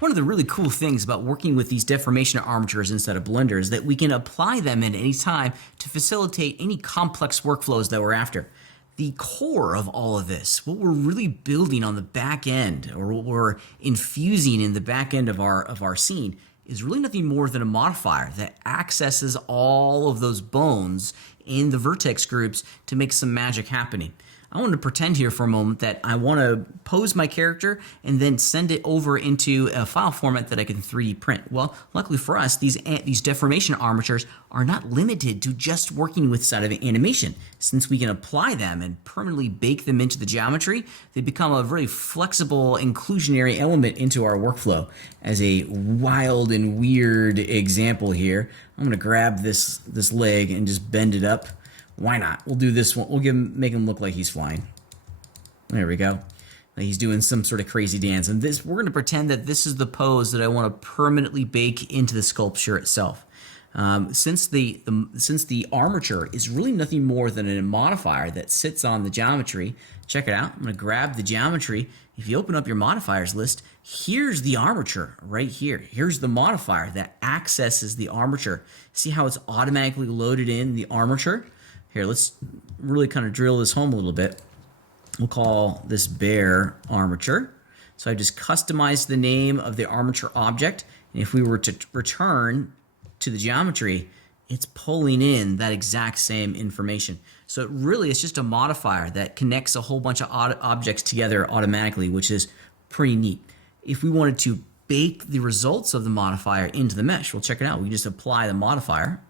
One of the really cool things about working with these deformation armatures inside of Blender is that we can apply them at any time to facilitate any complex workflows that we're after. The core of all of this, what we're really building on the back end, or what we're infusing in the back end of our scene, is really nothing more than a modifier that accesses all of those bones in the vertex groups to make some magic happening. I want to pretend here for a moment that I want to pose my character and then send it over into a file format that I can 3D print. Well, luckily for us, these deformation armatures are not limited to just working with side of animation. Since we can apply them and permanently bake them into the geometry, they become a very flexible inclusionary element into our workflow. As a wild and weird example here, I'm going to grab this leg and just bend it up. Why not? We'll do this one. We'll make him look like he's flying. There we go. He's doing some sort of crazy dance. And we're going to pretend that this is the pose that I want to permanently bake into the sculpture itself. Since the armature is really nothing more than a modifier that sits on the geometry, check it out. I'm going to grab the geometry. If you open up your modifiers list, here's the armature right here. Here's the modifier that accesses the armature. See how it's automatically loaded in the armature? Here, let's really kind of drill this home a little bit. We'll call this bear armature. So I just customized the name of the armature object. And if we were to return to the geometry, it's pulling in that exact same information. So it really is just a modifier that connects a whole bunch of objects together automatically, which is pretty neat. If we wanted to bake the results of the modifier into the mesh, well, check it out. We just apply the modifier.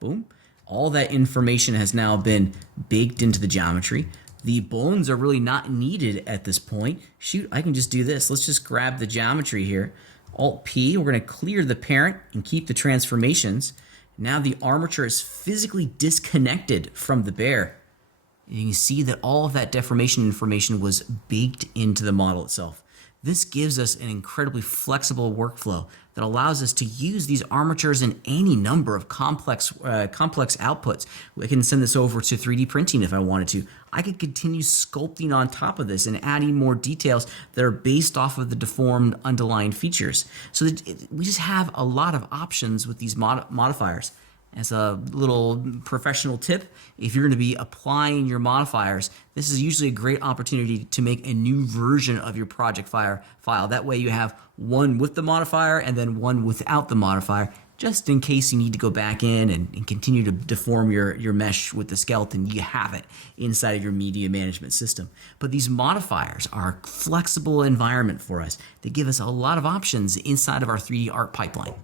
Boom. All that information has now been baked into the geometry. The bones are really not needed at this point. Shoot, I can just do this. Let's just grab the geometry here. Alt-P, we're going to clear the parent and keep the transformations. Now the armature is physically disconnected from the bear. And you can see that all of that deformation information was baked into the model itself. This gives us an incredibly flexible workflow that allows us to use these armatures in any number of complex outputs. I can send this over to 3D printing if I wanted to. I could continue sculpting on top of this and adding more details that are based off of the deformed underlying features. So that we just have a lot of options with these modifiers. As a little professional tip, if you're going to be applying your modifiers, this is usually a great opportunity to make a new version of your project file. That way you have one with the modifier and then one without the modifier, just in case you need to go back in and continue to deform your mesh with the skeleton. You have it inside of your media management system. But these modifiers are a flexible environment for us. They give us a lot of options inside of our 3D art pipeline.